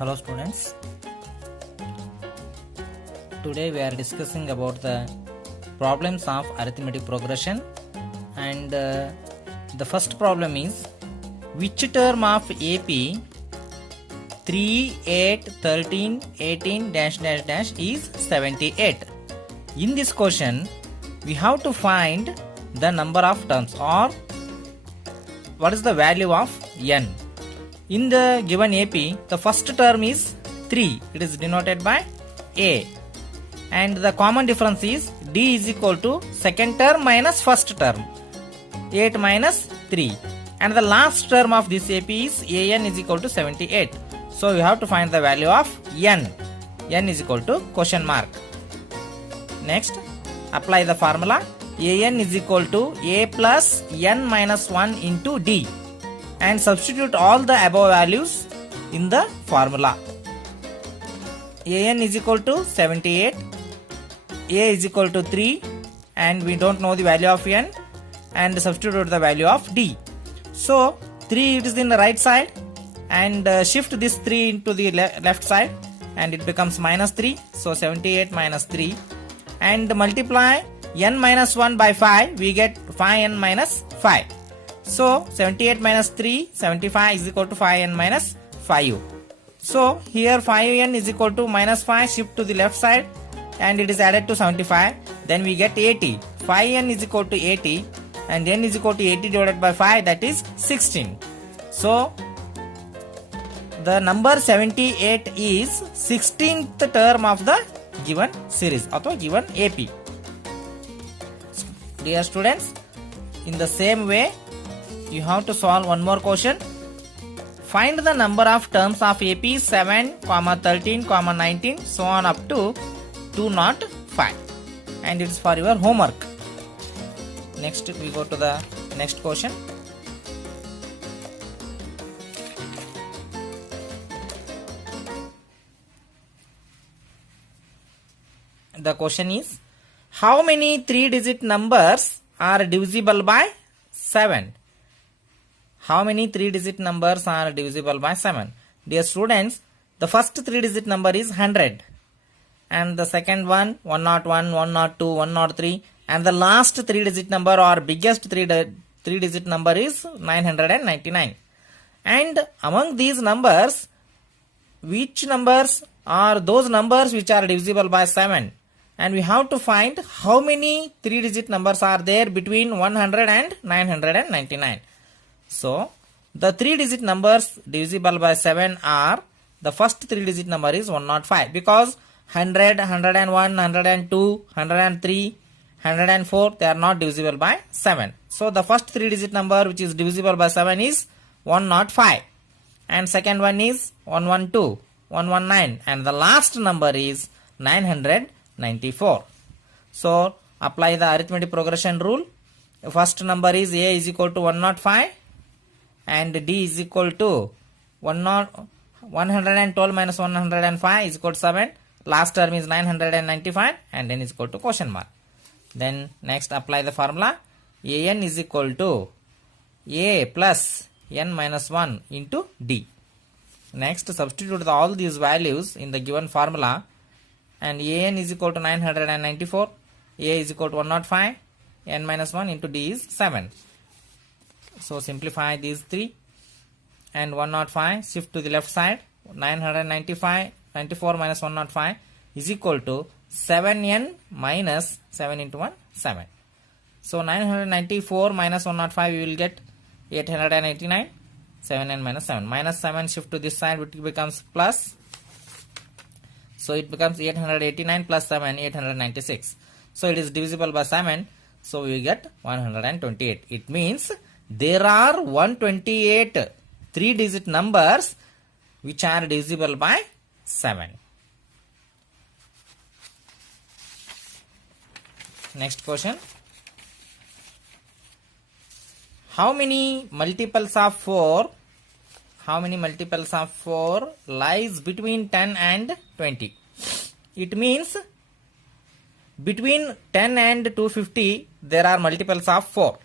Hello students, today we are discussing about the problems of arithmetic progression and the first problem is which term of AP 3, 8, 13, 18 dash dash dash is 78. In this question we have to find the number of terms or what is the value of n. In the given AP, the first term is 3. It is denoted by A. And the common difference is D is equal to second term minus first term. 8 minus 3. And the last term of this AP is AN is equal to 78. So we have to find the value of n. N is equal to question mark. Next, apply the formula. AN is equal to A plus n minus 1 into D. And substitute all the above values in the formula. AN is equal to 78, A is equal to 3, and we don't know the value of n, and substitute the value of D. So 3 it is in the right side, and shift this 3 into the left side, and it becomes minus 3. So 78 minus 3, and multiply n minus 1 by 5, we get 5n minus 5. So 78 minus 3, 75 is equal to 5n minus 5. So here 5n is equal to minus 5, shift to the left side, and it is added to 75. Then we get 80. 5n is equal to 80, and n is equal to 80 divided by 5, that is 16. So the number 78 is 16th term of the given series or given AP. Dear students, in the same way you have to solve one more question. Find the number of terms of AP 7, 13, 19, so on up to 205, and it is for your homework. Next we go to the next question. The question is, how many 3-digit numbers are divisible by 7? How many 3-digit numbers are divisible by 7? Dear students, the first 3-digit number is 100, and the second one 101, 102, 103, and the last 3-digit number or biggest 3-digit number is 999. And among these numbers, which numbers are those numbers which are divisible by 7? And we have to find how many 3-digit numbers are there between 100 and 999. So, the 3-digit numbers divisible by 7 are, the first 3-digit number is 105, because 100, 101, 102, 103, 104, they are not divisible by 7. So, the first 3-digit number which is divisible by 7 is 105, and second one is 112, 119, and the last number is 994. So, apply the arithmetic progression rule. First number is A is equal to 105, and D is equal to 112 minus 105 is equal to 7. Last term is 995, and n is equal to question mark. Then next apply the formula. AN is equal to A plus n minus 1 into D. Next substitute all these values in the given formula, and AN is equal to 994, A is equal to 105, n minus 1 into D is 7. So simplify these three, and 105 shift to the left side. 94 minus 105 is equal to 7n minus 7 into 1, 7. So 994 minus 105 we will get 889, 7n minus 7. Minus 7 shift to this side, which becomes plus. So it becomes 889 plus 7, 896. So it is divisible by 7. So we get 128. It means there are 128 3-digit numbers which are divisible by 7. Next question. How many multiples of 4 lies between 10 and 20? It means between 10 and 250 there are multiples of 4,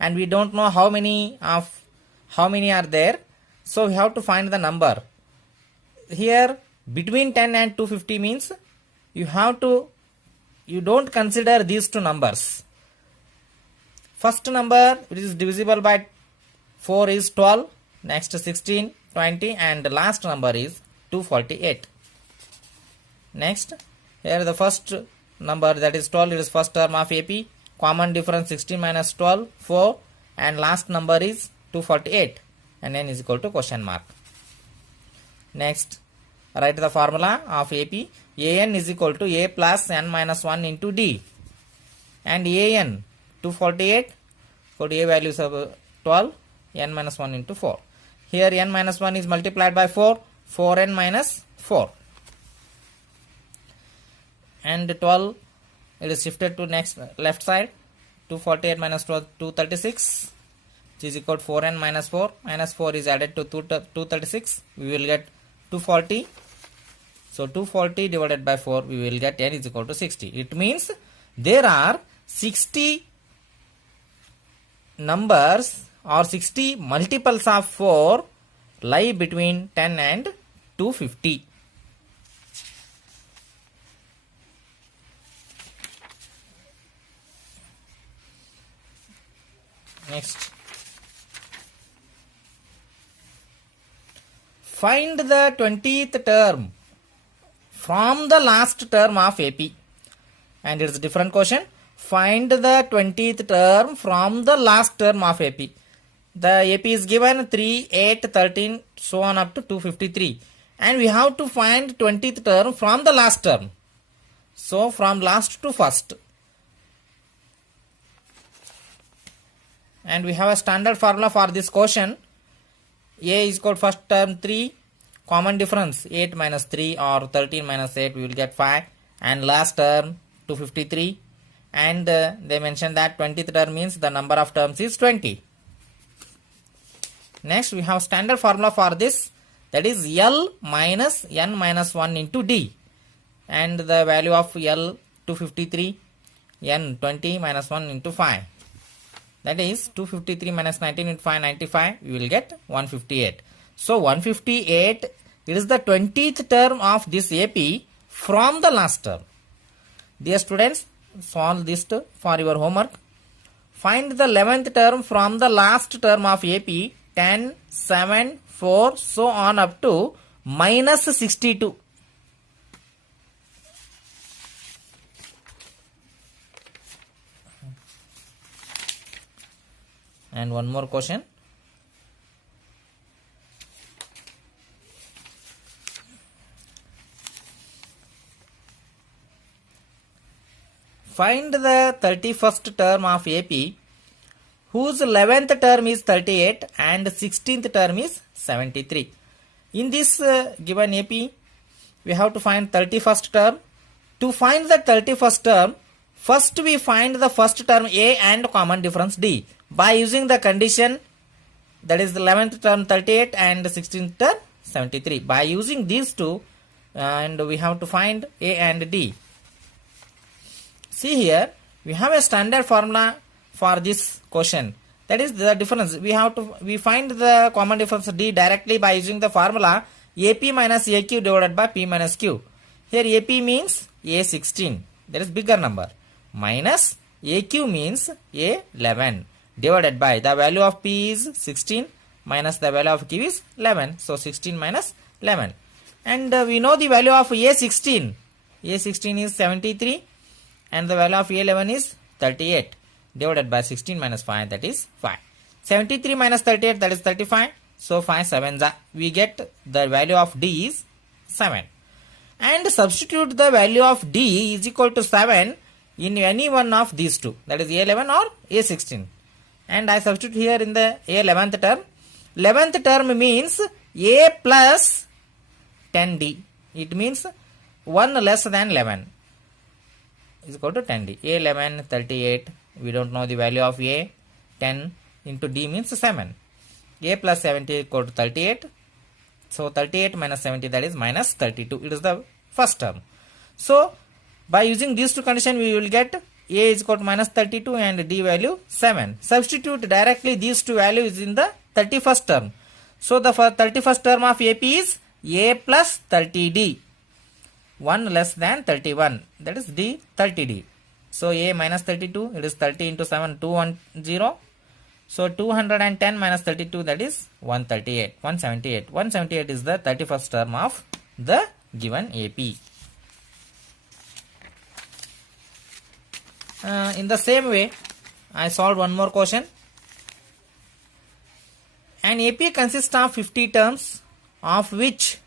and we don't know how many are there. So we have to find the number. here between 10 and 250 means you don't consider these two numbers. First number which is divisible by 4 is 12, next 16, 20, and the last number is 248. Next, here the first number, that is 12, it is first term of AP. Common difference 16 minus 12, 4, and last number is 248, and n is equal to question mark. Next, write the formula of AP. An is equal to A plus n minus 1 into D, and An 248, for A values of 12, n minus 1 into 4. Here n minus 1 is multiplied by 4, 4n minus 4, and 12 it is shifted to next left side. 248 minus 12, 236, which is equal to 4n minus 4. Minus 4 is added to 236. We will get 240. So 240 divided by 4, we will get n is equal to 60. It means there are 60 numbers or 60 multiples of 4 lie between 10 and 250. Next, find the 20th term from the last term of AP, and it is a different question. Find the 20th term from the last term of AP. The AP is given 3, 8, 13, so on up to 253, and we have to find 20th term from the last term. So from last to first. And we have a standard formula for this question. A is equal to first term 3, common difference 8 minus 3 or 13 minus 8, we will get 5, and last term 253, and they mentioned that 20th term means the number of terms is 20. Next, we have standard formula for this, that is L minus n minus 1 into D, and the value of L 253, n 20 minus 1 into 5. That is 253 minus 19 into 5, 95, we will get 158. So 158, it is the 20th term of this AP from the last term. Dear students, solve this for your homework. Find the 11th term from the last term of AP, 10, 7, 4, so on up to minus 62. And one more question. Find the 31st term of AP whose 11th term is 38 and 16th term is 73. In this given AP, we have to find 31st term. To find the 31st term, first we find the first term A and common difference D by using the condition, that is the 11th term 38 and 16th term 73. By using these two, and we have to find A and D. See here, we have a standard formula for this question. That is the difference. We find the common difference D directly by using the formula AP minus AQ divided by P minus Q. Here AP means A16, that is bigger number, minus AQ means A11, divided by the value of P is 16 minus the value of Q is 11. So 16 minus 11. And we know the value of A16. A16 is 73 and the value of A11 is 38, divided by 16 minus 5, that is 5. 73 minus 38, that is 35. So 5 sevens, we get the value of D is 7. And substitute the value of D is equal to 7 in any one of these two, that is A11 or A16. And I substitute here in the A11th term. 11th term means A plus 10D. It means 1 less than 11 is equal to 10D. A11 38, we don't know the value of A. 10 into D means 7. A plus 70 equal to 38. So 38 minus 70, that is minus 32. It is the first term. So by using these two conditions, we will get A is equal to minus 32 and D value 7. Substitute directly these two values in the 31st term. So the 31st term of AP is a plus 30d. 1 less than 31, that is d 30d. So a minus 32, it is 30 into 7, 210. So 210 minus 32, that is 138, 178. 178 is the 31st term of the given AP. In the same way, I solved one more question. An AP consists of 50 terms, of which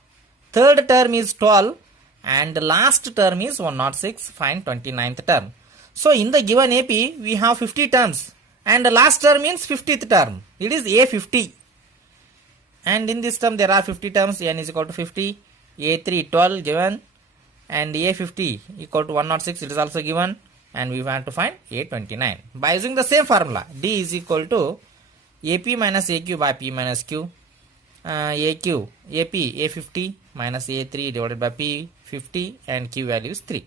third term is 12 and last term is 106. Find 29th term. So in the given AP, we have 50 terms and the last term means 50th term. It is A50. And in this term there are 50 terms, n is equal to 50, A3 12 given, and A50 equal to 106, it is also given, and we want to find A29. By using the same formula, D is equal to AP minus AQ by P minus Q. AQ, AP, A50 minus A3 divided by P50, and Q value is 3.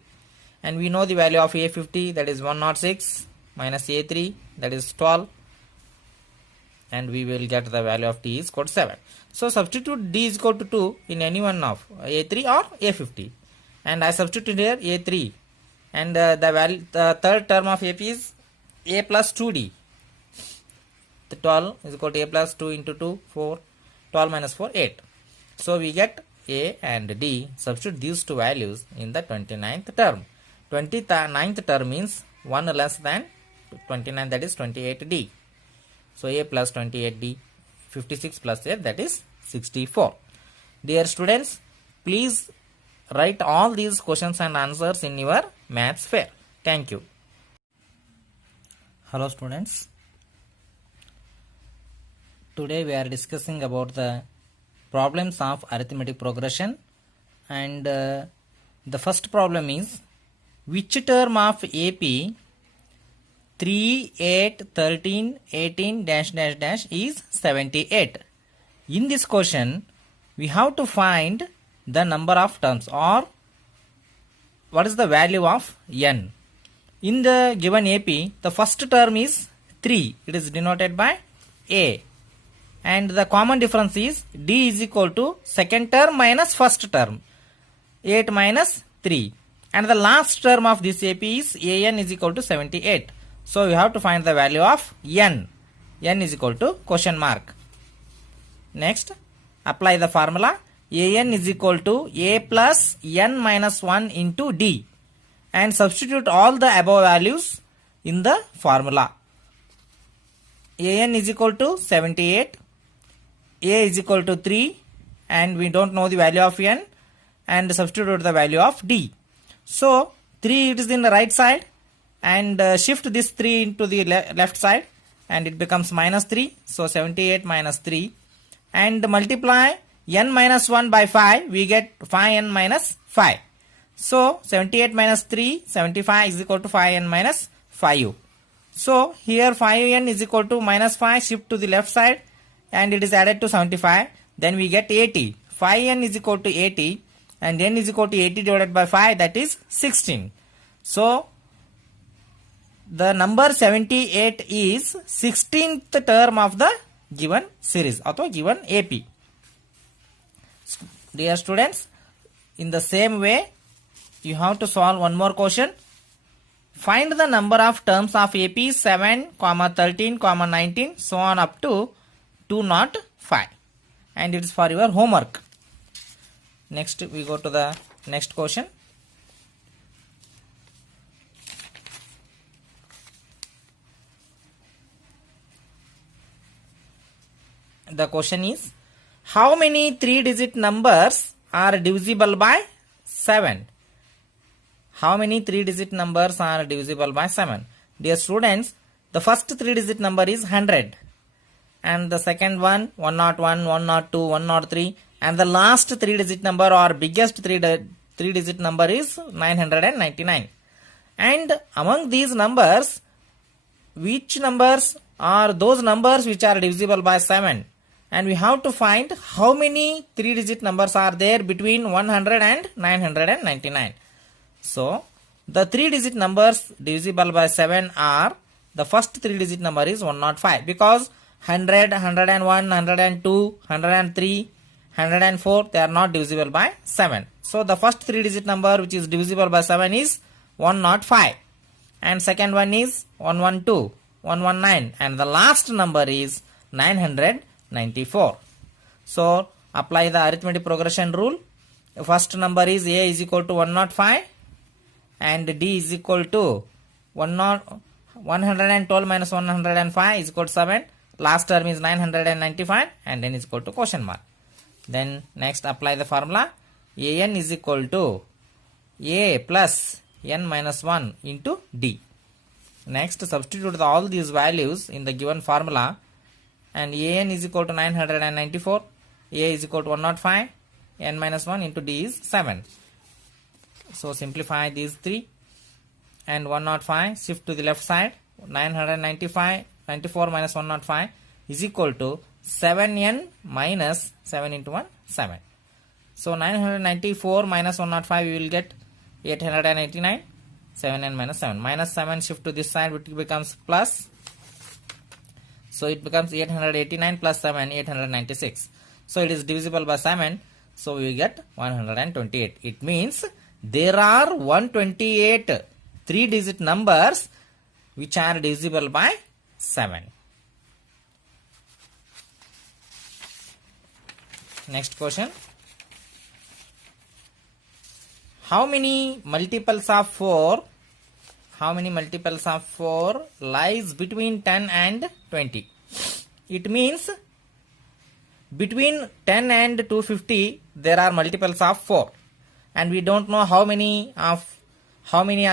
And we know the value of A50, that is 106, minus A3, that is 12. And we will get the value of D is equal to 7. So substitute D is equal to 2 in any one of A3 or A50. And I substitute here A3. And the third term of AP is A plus 2D. The 12 is equal to A plus 2 into 2, 4. 12 minus 4, 8. So we get A and D. Substitute these two values in the 29th term. 29th term means 1 less than 29, that is 28D. So A plus 28D, 56 plus 8, that is 64. Dear students, please write all these questions and answers in your maths fair. Thank you. Hello students. Today we are discussing about the problems of arithmetic progression, and the first problem is, which term of AP 3, 8, 13, 18 dash dash dash is 78? In this question we have to find the number of terms, or what is the value of n. In the given AP, the first term is 3, it is denoted by A, and the common difference is D is equal to second term minus first term, 8 minus 3, and the last term of this AP is AN is equal to 78. So we have to find the value of n. N is equal to question mark. Next, apply the formula. AN is equal to A plus n minus 1 into D, and substitute all the above values in the formula. AN is equal to 78, A is equal to 3, and we don't know the value of n, and substitute the value of D. So 3 it is in the right side, and shift this 3 into the left side, and it becomes minus 3. So 78 minus 3, and multiply n minus 1 by 5, we get 5n minus 5. So 78 minus 3, 75 is equal to 5n minus 5. So here 5n is equal to minus 5, shift to the left side, and it is added to 75. Then we get 80. 5n is equal to 80, and n is equal to 80 divided by 5, that is 16. So the number 78 is 16th term of the given series or given AP. Dear students, in the same way, you have to solve one more question. Find the number of terms of AP 7, 13, 19, so on up to 205, and it is for your homework. Next, we go to the next question. The question is, how many 3-digit numbers are divisible by 7? How many 3-digit numbers are divisible by 7? Dear students, the first 3-digit number is 100, and the second one 101, 102, 103, and the last 3-digit number or biggest 3-digit number is 999. And among these numbers, which numbers are those numbers which are divisible by 7? And we have to find how many 3-digit numbers are there between 100 and 999. So the 3-digit numbers divisible by 7 are, the first 3-digit number is 105, because 100, 101, 102, 103, 104, they are not divisible by 7. So the first 3-digit number which is divisible by 7 is 105, and second one is 112, 119, and the last number is 994. So apply the arithmetic progression rule. First number is A is equal to 105 and D is equal to 112 minus 105 is equal to 7. Last term is 995 and then is equal to question mark. Then next apply the formula. An is equal to A plus n minus 1 into D. Next substitute all these values in the given formula, and An is equal to 994, A is equal to 105, n minus 1 into D is 7. So simplify these three, and 105 shift to the left side. 94 minus 105 is equal to 7n minus 7 into 1, 7. So 994 minus 105 we will get 889, 7n minus 7. Minus 7 shift to this side, which becomes plus. So it becomes 889 plus 7, 896. So it is divisible by 7. So we get 128. It means there are 128 3-digit numbers which are divisible by 7. Next question. How many multiples of 4 lies between 10 and 20? It means between 10 and 250 there are multiples of 4, and we don't know how many are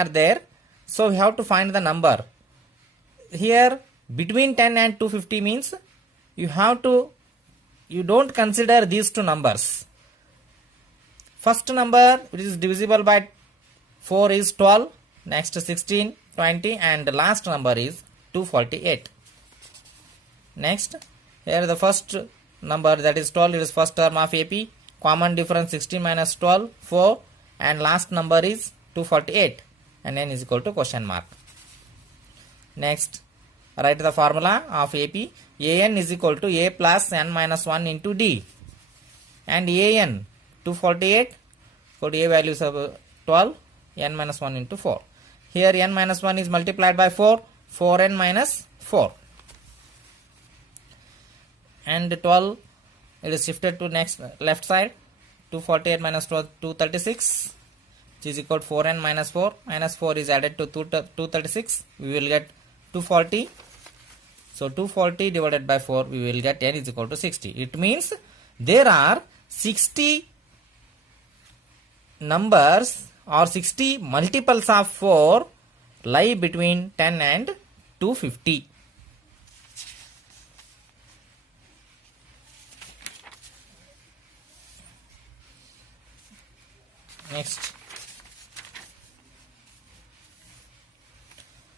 there. So we have to find the number. Here between 10 and 250 means you don't consider these two numbers. First number which is divisible by 4 is 12, next 16, 20, and the last number is 248. Next, here the first number, that is 12, it is first term of AP. Common difference 16 minus 12, 4, and last number is 248, and n is equal to question mark. Next, write the formula of AP. An is equal to A plus n minus 1 into D, and An 248, for A values of 12, n minus 1 into 4. Here n minus 1 is multiplied by 4, 4n minus 4. And 12, it is shifted to next left side. 248 minus 12, 236, which is equal to 4n minus 4. Minus 4 is added to 236. We will get 240. So 240 divided by 4, we will get n is equal to 60. It means there are 60 numbers or 60 multiples of 4 lie between 10 and 250. Next,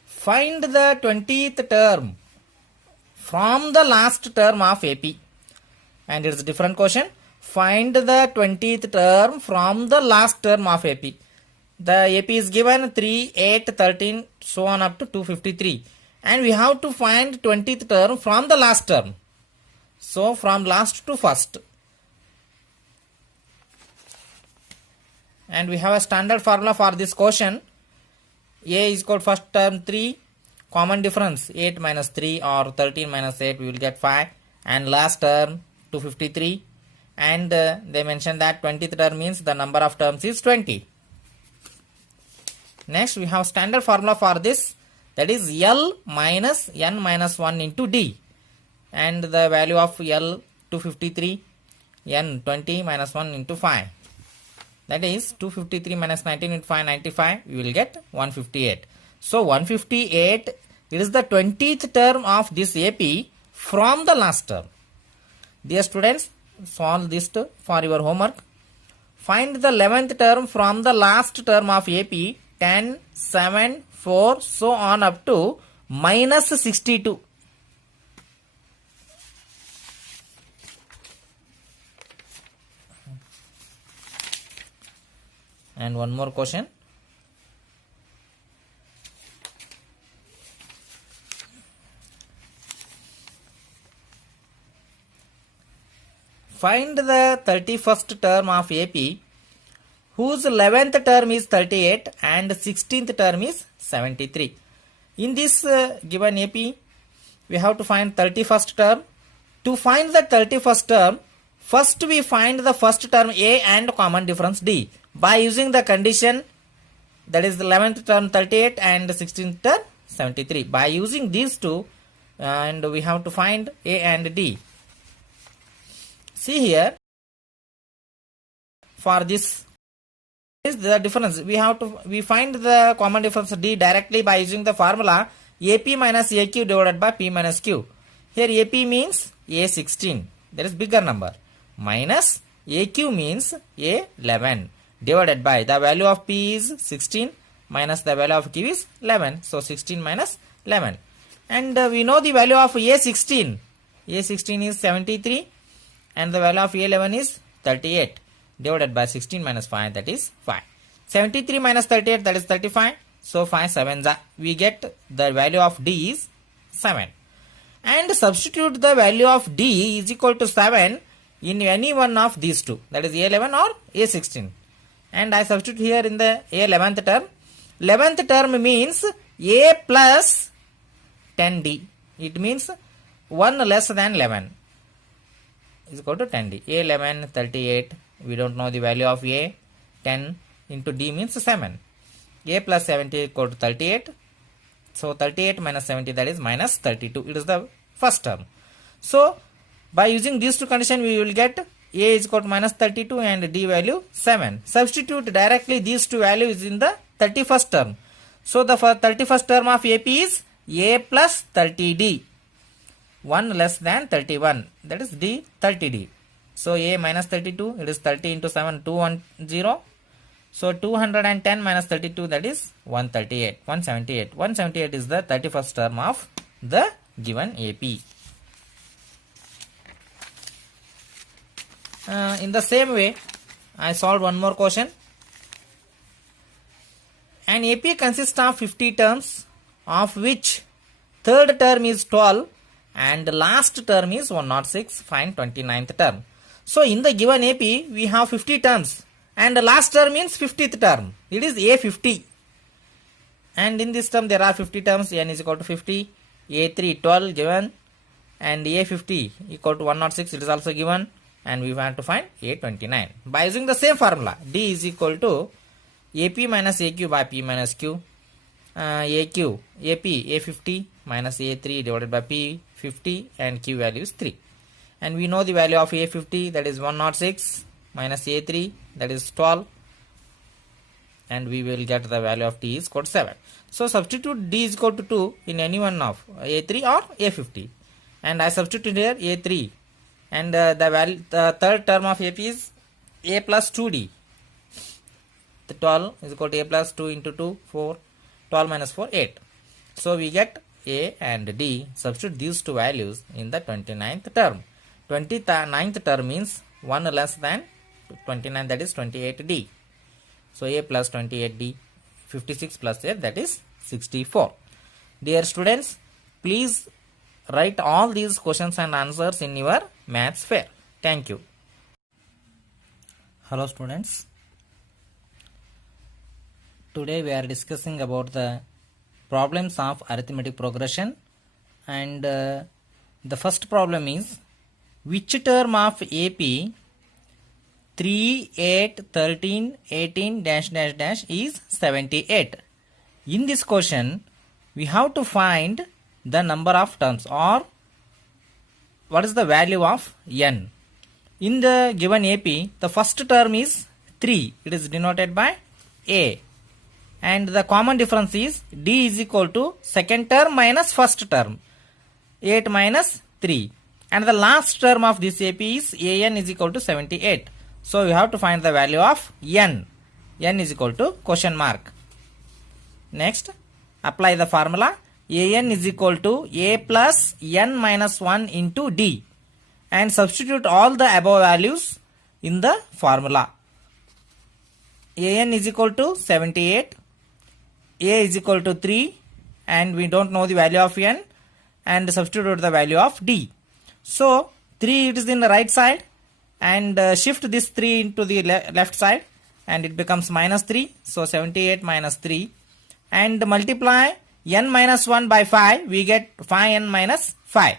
find the 20th term from the last term of AP, and it is a different question. Find the 20th term from the last term of AP. The AP is given 3, 8, 13, so on up to 253, and we have to find 20th term from the last term. So from last to first. And we have a standard formula for this question. A is equal to first term 3, common difference 8 minus 3 or 13 minus 8, we will get 5, and last term 253, and they mentioned that 20th term means the number of terms is 20. Next, we have standard formula for this, that is L minus n minus 1 into D, and the value of L 253, n 20 minus 1 into 5. That is 253 minus 19 into 5, 95, we will get 158. So 158, it is the 20th term of this AP from the last term. Dear students, solve this for your homework. Find the 11th term from the last term of AP, 10, 7, 4, so on up to minus 62. And one more question. find the 31st term of AP whose 11th term is 38 and 16th term is 73. In this given AP, we have to find 31st term. To find the 31st term, first we find the first term A and common difference D by using the condition, that is the 11th term 38 and 16th term 73. By using these two, and we have to find A and D. See here, for this is the difference. We find the common difference D directly by using the formula AP minus AQ divided by P minus Q. Here AP means A16, that is bigger number, minus AQ means A11, divided by the value of P is 16 minus the value of Q is 11. So 16 minus 11. And we know the value of A16. A16 is 73 and the value of A11 is 38, divided by 16 minus 5, that is 5. 73 minus 38, that is 35. So 5 sevens are. We get the value of D is 7. And substitute the value of D is equal to 7 in any one of these two, that is A11 or A16. And I substitute here in the A11th term. 11th term means A plus 10D. It means 1 less than 11 is equal to 10D. A11 38. We don't know the value of A. 10 into D means 7. A plus 70 equal to 38. So 38 minus 70, that is minus 32. It is the first term. So by using these two conditions, we will get A is equal to minus 32 and D value 7. Substitute directly these two values in the 31st term. So the 31st term of AP is A plus 30D. 1 less than 31, that is D 30D. So A minus 32, it is 30 into 7, 210. So 210 minus 32, that is 138, 178. 178 is the 31st term of the given AP. In the same way, I solved one more question. An AP consists of 50 terms, of which third term is 12 and last term is 106. Find 29th term. So in the given AP, we have 50 terms and the last term means 50th term. It is A50. And in this term there are 50 terms. N is equal to 50. A3 12 given, and A50 equal to 106. It is also given, and we want to find A29 by using the same formula. D is equal to AP minus AQ by P minus Q. AP A50 minus A3 divided by P50, and Q value is 3. And we know the value of A50, that is 106, minus A3, that is 12, and we will get the value of T is equal to 7. So substitute D is equal to 2 in any one of A3 or A50, and I substitute here A3, and the third term of AP is A plus 2D. The 12 is equal to A plus 2 into 2, 4, 12 minus 4, 8. So we get A and D. Substitute these two values in the 29th term. 29th term means 1 less than 29, that is 28D. So A plus 28D, 56 plus 8, that is 64. Dear students, please write all these questions and answers in your maths fair. Thank you. Hello students. Today we are discussing about the problems of arithmetic progression, and the first problem is, which term of AP 3, 8, 13, 18 dash dash dash is 78? In this question, we have to find the number of terms, or what is the value of n. In the given AP, the first term is 3. It is denoted by A. And the common difference is D is equal to second term minus first term, 8 minus 3. And the last term of this AP is AN is equal to 78. So we have to find the value of n. N is equal to question mark. Next, apply the formula. AN is equal to A plus n minus 1 into D, and substitute all the above values in the formula. AN is equal to 78. A is equal to 3, and we don't know the value of n, and substitute the value of D. So 3 it is in the right side, and shift this 3 into the left side and it becomes minus 3. So 78 minus 3 and multiply n minus 1 by 5, we get 5n minus 5.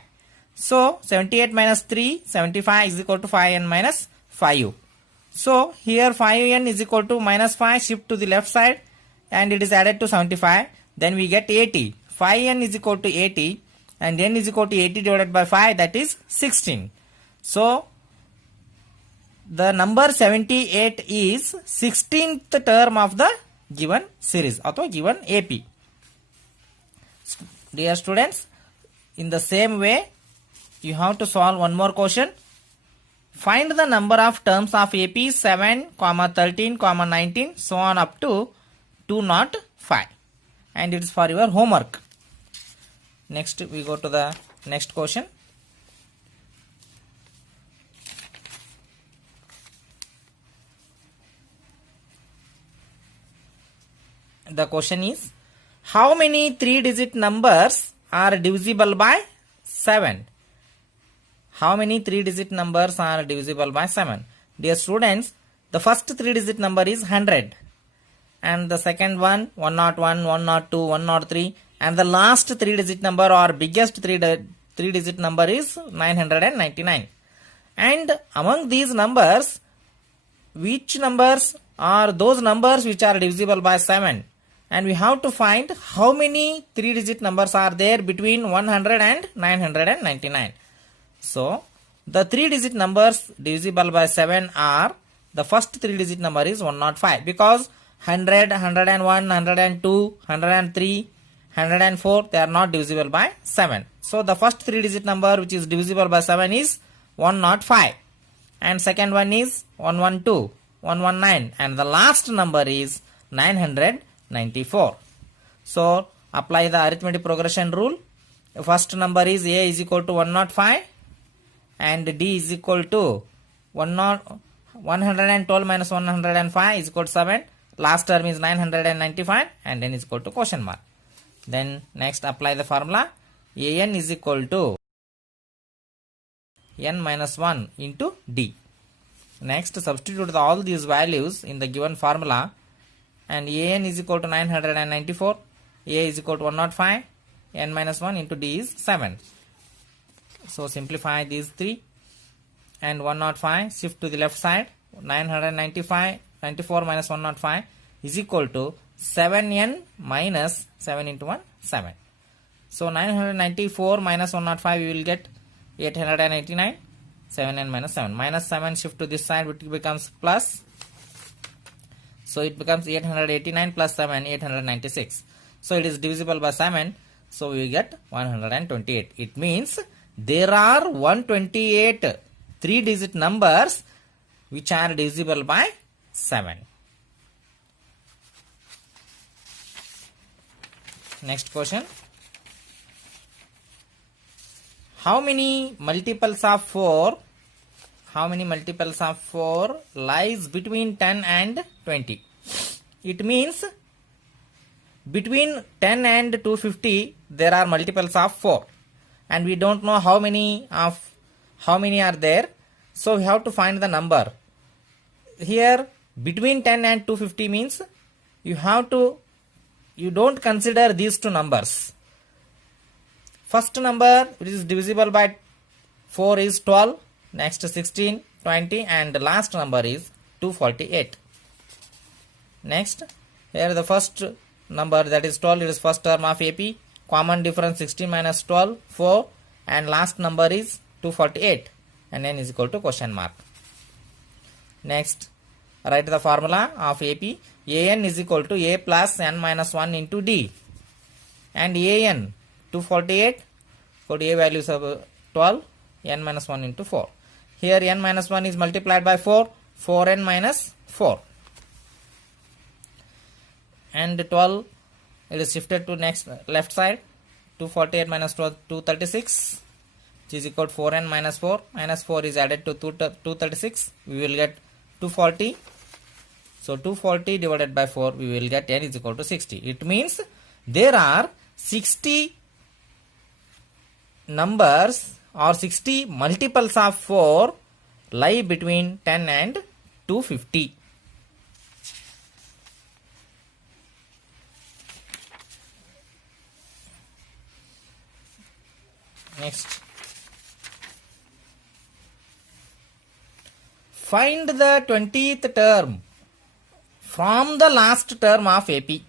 So 78 minus 3, 75 is equal to 5n minus 5u. So here 5n is equal to minus 5, shift to the left side and it is added to 75. Then we get 80. 5n is equal to 80 and n is equal to 80 divided by 5, that is 16. So the number 78 is 16th term of the given series or given AP. Dear students, in the same way you have to solve one more question. Find the number of terms of AP 7, 13, 19 so on up to 205, and it is for your homework. Next we go to the next question. The question is, how many 3-digit numbers are divisible by 7? How many 3-digit numbers are divisible by 7? Dear students, the first 3-digit number is 100 and the second one 101, 102, 103, and the last 3-digit number or biggest 3-digit number is 999. And among these numbers, which numbers are those numbers which are divisible by 7? And we have to find how many 3-digit numbers are there between 100 and 999. So the 3-digit numbers divisible by 7 are, the first 3-digit number is 105 because 100, 101, 102, 103, 104, they are not divisible by 7. So the first 3-digit number which is divisible by 7 is 105 and second one is 112, 119, and the last number is 994. So apply the arithmetic progression rule. First number is A is equal to 105 and D is equal to 112 minus 105 is equal to 7. Last term is 995 and N is equal to question mark. Then next apply the formula. AN is equal to N minus 1 into D. Next substitute all these values in the given formula and AN is equal to 994, A is equal to 105, N minus 1 into D is 7. So simplify these three and 105 shift to the left side, 995, 94 minus 105 is equal to 7n minus 7 into 1, 7. So 994 minus 105 we will get 889, 7n minus 7. Minus 7 shift to this side, which becomes plus. So it becomes 889 plus 7, 896. So it is divisible by 7. So we get 128. It means there are 128 3-digit numbers which are divisible by 7. Next question. How many multiples of 4? How many multiples of 4 lies between 10 and 20? It means between 10 and 250 there are multiples of 4 and we don't know how many are there. So we have to find the number. Here between 10 and 250 means you don't consider these two numbers. First number which is divisible by 4 is 12, next 16, 20, and the last number is 248. Next, here the first number, that is 12, it is first term of AP. Common difference 16 minus 12, 4, and last number is 248, and N is equal to question mark. Next, write the formula of AP. AN is equal to A plus N minus 1 into D, and AN 248, for A values of 12, N minus 1 into 4. Here N minus 1 is multiplied by 4, 4N minus 4. And 12, it is shifted to next left side, 248 minus 12, 236, which is equal to 4N minus 4. Minus 4 is added to 236, we will get 240. So 240 divided by 4, we will get N is equal to 60. It means there are 60 numbers or 60 multiples of 4 lie between 10 and 250. Next, find the 20th term from the last term of AP.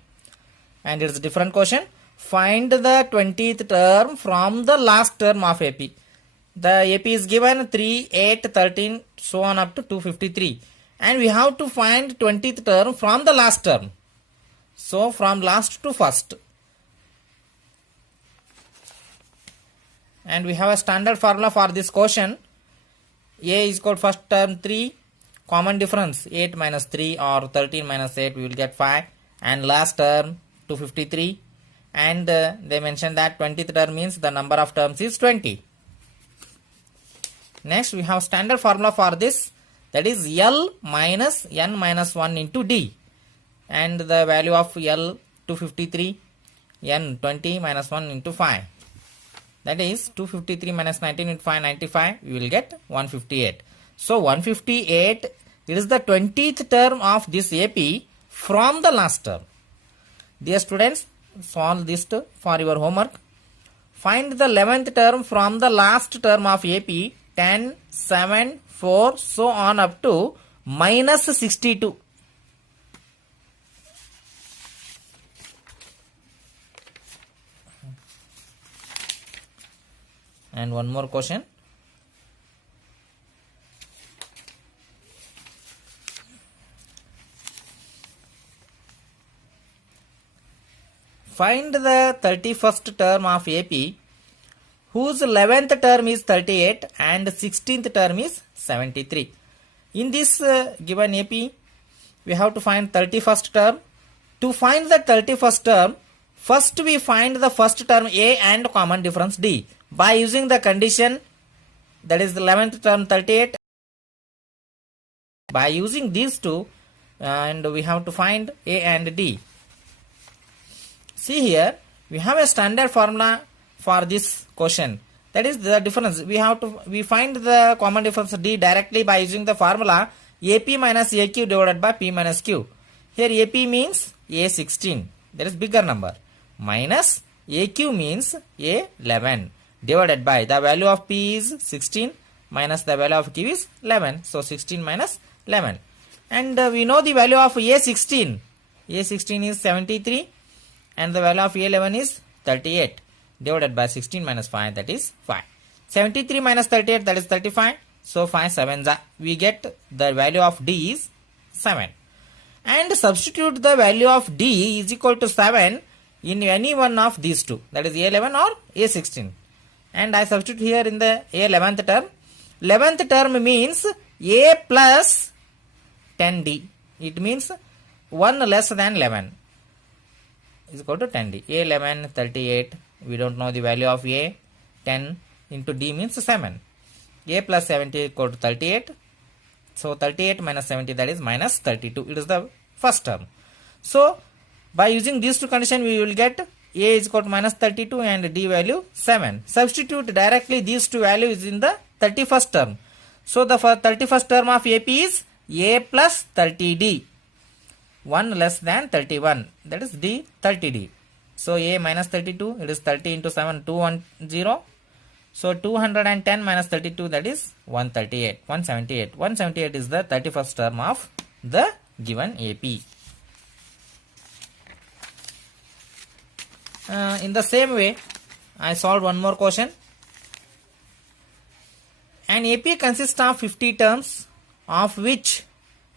And it's a different question. Find the 20th term from the last term of AP. The AP is given 3, 8, 13, so on up to 253. And we have to find 20th term from the last term. So from last to first. And we have a standard formula for this question. A is equal to first term 3, common difference 8 minus 3 or 13 minus 8, we will get 5. And last term 253. And they mentioned that 20th term means the number of terms is 20. Next, we have standard formula for this, that is L minus n minus 1 into D. And the value of L 253, n 20 minus 1 into 5. That is 253 minus 19 into 5, 95. We will get 158. So 158, it is the 20th term of this AP from the last term. Dear students, solve this for your homework. Find the 11th term from the last term of AP, 10, 7, 4, so on up to minus 62. And one more question. Find the 31st term of AP whose 11th term is 38 and 16th term is 73. In this given AP, we have to find 31st term. To find the 31st term, first we find the first term A and common difference D. By using the condition, that is the 11th term 38. By using these two, and we have to find A and D. See here, we have a standard formula for this question. That is the difference. We find the common difference D directly by using the formula AP minus AQ divided by P minus Q. Here AP means A16, that is bigger number, minus AQ means A11, divided by the value of P is 16 minus the value of Q is 11. So 16 minus 11. And we know the value of A16. A16 is 73 and the value of A11 is 38, divided by 16 minus 5, that is 5. 73 minus 38, that is 35. So 5 sevens, we get the value of D is 7. And substitute the value of D is equal to 7 in any one of these two, that is A11 or A16. And I substitute here in the A11th term. 11th term means A plus 10D. It means 1 less than 11 is equal to 10D. A11 38. We don't know the value of A. 10 into D means 7. A plus 70 equal to 38. So 38 minus 70, that is minus 32. It is the first term. So by using these two conditions, we will get A is equal to minus 32 and D value 7. Substitute directly these two values in the 31st term. So the 31st term of AP is A plus 30D. 1 less than 31, that is D 30D. So A minus 32, it is 30 into 7, 210. So 210 minus 32, that is 138, 178. 178 is the 31st term of the given AP. In the same way, I solved one more question. An AP consists of 50 terms, of which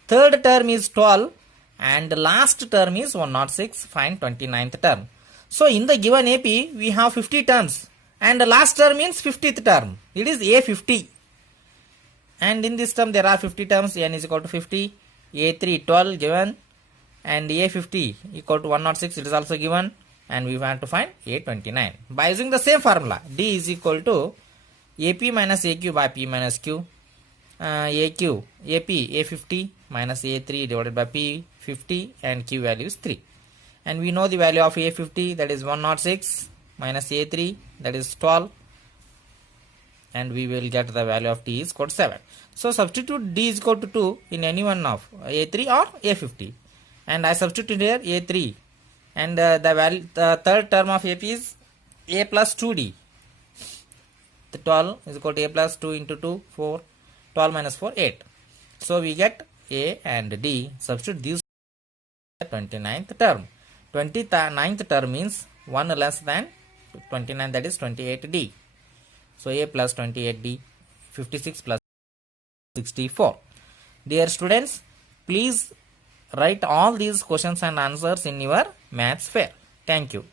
third term is 12 and last term is 106. Find 29th term. So in the given AP, we have 50 terms and the last term means 50th term. It is A50. And in this term there are 50 terms. N is equal to 50. A3 12 given. And A50 equal to 106. It is also given. And we want to find A29. By using the same formula, D is equal to AP minus AQ by P minus Q. AQ, AP, A50 minus A3 divided by P50 and Q value is 3. And we know the value of A50, that is 106 minus A3, that is 12. and we will get the value of t is equal to 7. So substitute d is equal to 2 in any one of a3 or a50, and I substitute here a3, and the third term of ap is a plus 2d. The 12 is equal to a plus 2 into 2, 4, 12 minus 4, 8. So we get a and d. Substitute these 29th term. 29th term means 1 less than 29, that is 28d. So a plus 28d, 56 plus 64. Dear students, please write all these questions and answers in your maths fair. Thank you.